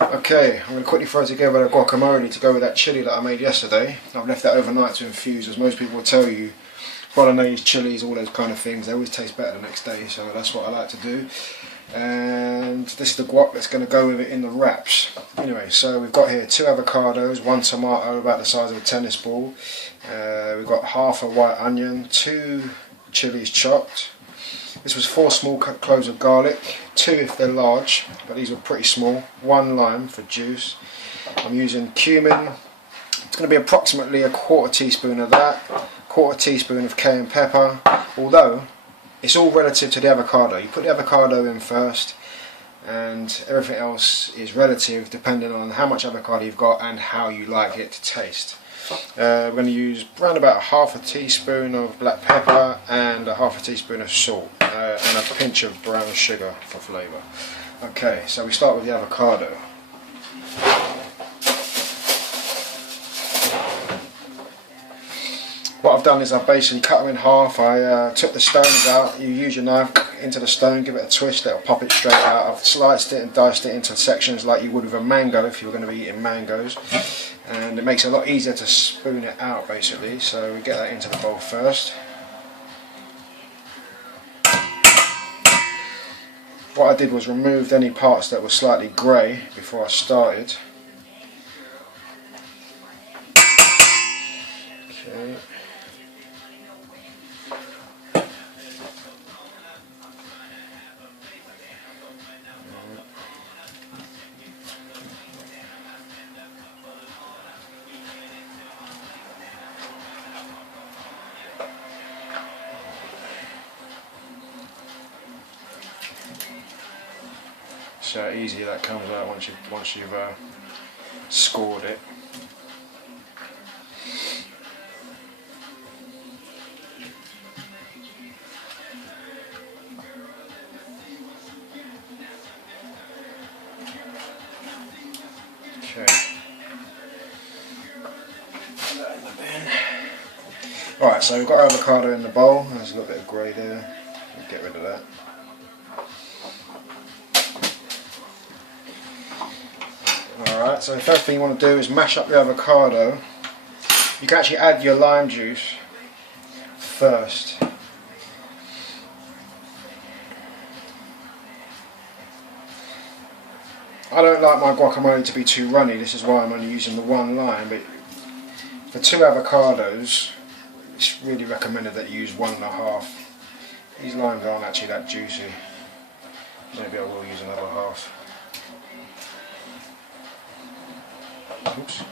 Okay, I'm going to quickly throw together the guacamole to go with that chili that I made yesterday. I've left that overnight to infuse, as most people will tell you. Bolognese, chilies, all those kind of things, they always taste better the next day, so that's what I like to do. And this is the guac that's going to go with it in the wraps. Anyway, so we've got here 2 avocados, 1 tomato about the size of a tennis ball. We've got half a white onion, 2 chilies chopped. This was 4 small cloves of garlic, 2 if they're large, but these were pretty small. 1 lime for juice. I'm using cumin. It's going to be approximately a 1/4 teaspoon of that, 1/4 teaspoon of cayenne pepper, although it's all relative to the avocado. You put the avocado in first and everything else is relative depending on how much avocado you've got and how you like it to taste. We're going to use around about 1/2 teaspoon of black pepper and 1/2 teaspoon of salt and a pinch of brown sugar for flavour. Okay, so we start with the avocado. What I've done is I've basically cut them in half. I took the stones out. You use your knife into the stone, give it a twist, it'll pop it straight out. I've sliced it and diced it into sections like you would with a mango if you were going to be eating mangoes. And it makes it a lot easier to spoon it out basically. So we get that into the bowl first. What I did was removed any parts that were slightly grey before I started. Okay. So how easy that comes out once you've scored it. Okay. Put that in the bin. Alright, so we've got our avocado in the bowl. There's a little bit of grey there. We'll get rid of that. Alright, so the first thing you want to do is mash up your avocado. You can actually add your lime juice first. I don't like my guacamole to be too runny, this is why I'm only using the 1 lime, but for 2 avocados it's really recommended that you use 1.5. These limes aren't actually that juicy. Maybe I will use another half. Oops.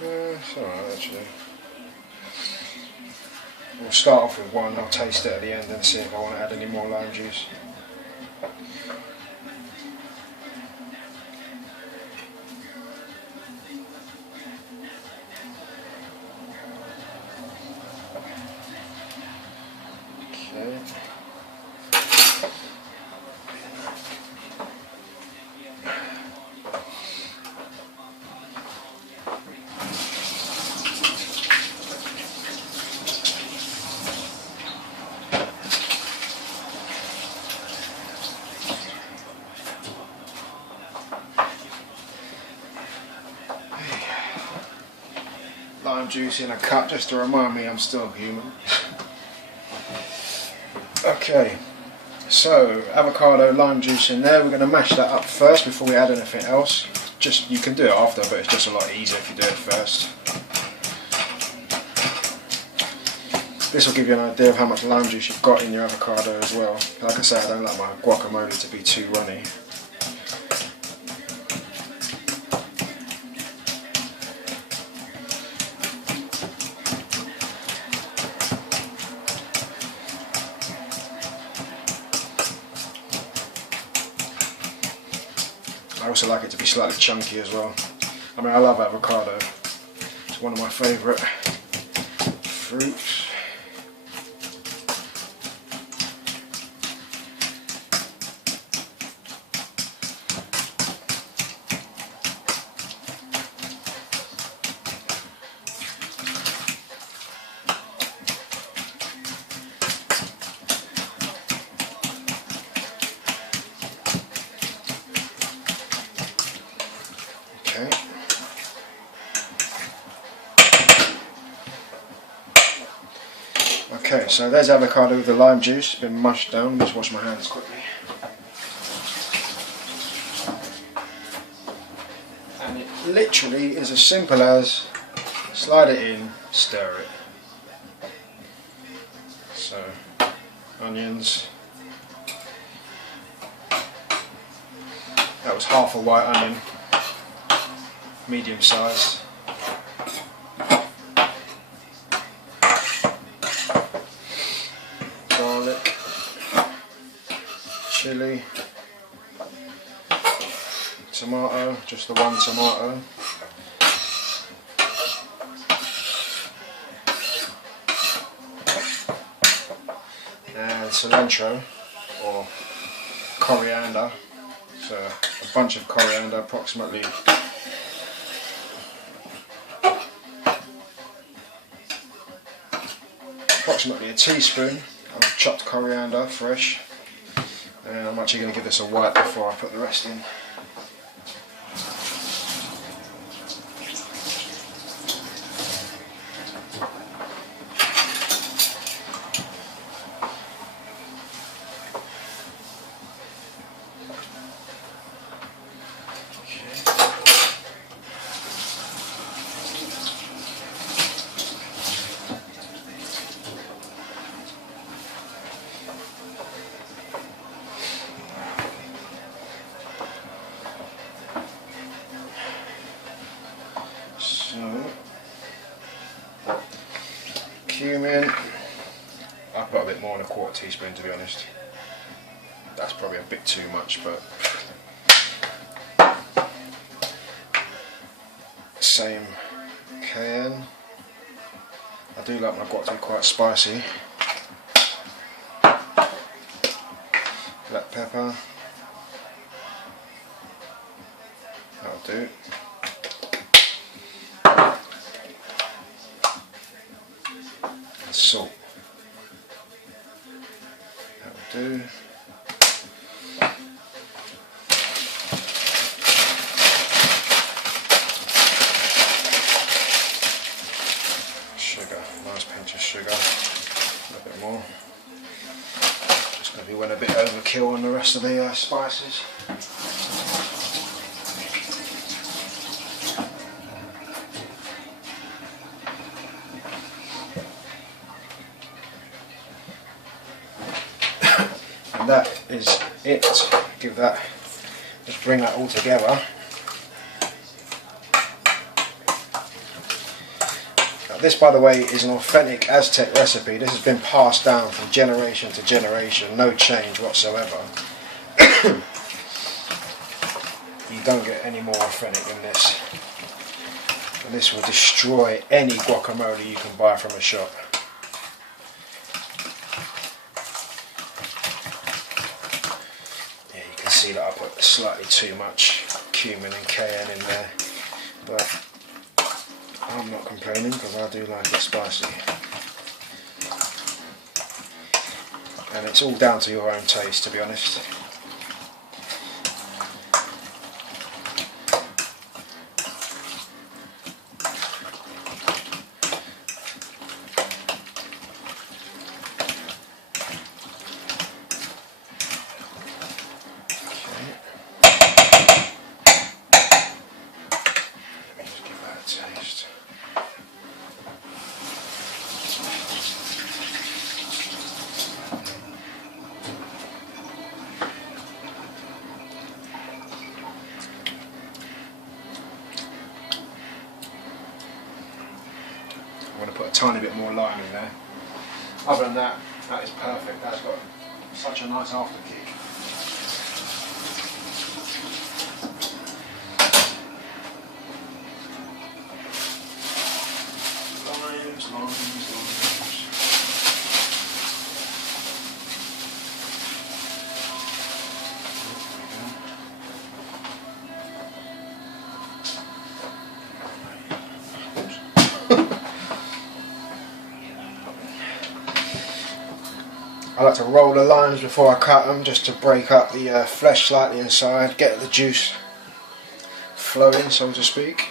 It's alright actually. We'll start off with 1, I'll taste it at the end and see if I want to add any more lime juice. Okay. Lime juice in a cup just to remind me I'm still human. Okay, so avocado, lime juice in there. We're going to mash that up first before we add anything else. Just you can do it after, but it's just a lot easier if you do it first. This will give you an idea of how much lime juice you've got in your avocado as well. Like I say, I don't like my guacamole to be too runny. I also like it to be slightly chunky as well. I mean, I love avocado. It's one of my favourite fruits. So there's avocado with the lime juice, been mushed down. Just wash my hands quickly. And it literally is as simple as slide it in, stir it. So, onions. That was half a white onion, medium sized. Garlic, chilli, tomato, just the one tomato. And cilantro or coriander. So a bunch of coriander, approximately a teaspoon of chopped coriander, fresh. And I'm actually going to give this a wipe before I put the rest in. So, cumin, I put a bit more than a quarter teaspoon, to be honest. That's probably a bit too much, but same cayenne. I do like my guac to be quite spicy. Black pepper, that'll do. Salt, that'll do. Sugar, nice pinch of sugar, a little bit more. Just maybe went a bit overkill on the rest of the spices. And that is it. Give that, just bring that all together. Now this, by the way, is an authentic Aztec recipe. This has been passed down from generation to generation, no change whatsoever. You don't get any more authentic than this. And this will destroy any guacamole you can buy from a shop. See that I put slightly too much cumin and cayenne in there, but I'm not complaining because I do like it spicy. And it's all down to your own taste, to be honest. Taste. I'm going to put a tiny bit more lime in there. Other than that, that is perfect. That's got such a nice after kick. I like to roll the limes before I cut them, just to break up the flesh slightly inside, get the juice flowing, so to speak.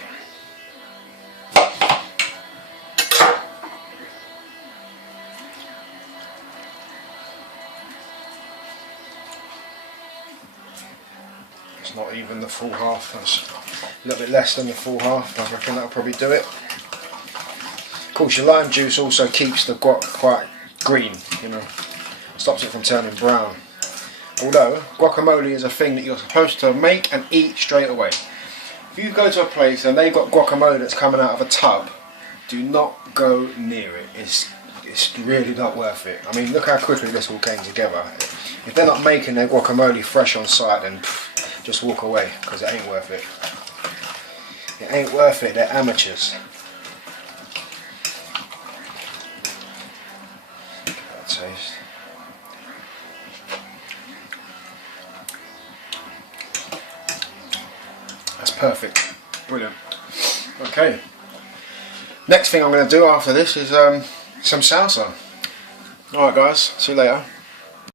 That's not even the full half. That's a little bit less than the full half. I reckon that'll probably do it. Of course, your lime juice also keeps the guac quite green, you know, stops it from turning brown. Although guacamole is a thing that you're supposed to make and eat straight away. If you go to a place and they've got guacamole that's coming out of a tub, do not go near it. It's really not worth it. I mean, look how quickly this all came together. If they're not making their guacamole fresh on site, then just walk away, because it ain't worth it. It ain't worth it, they're amateurs. Give that a taste. That's perfect. Brilliant. Okay. Next thing I'm going to do after this is some salsa. Alright guys, see you later.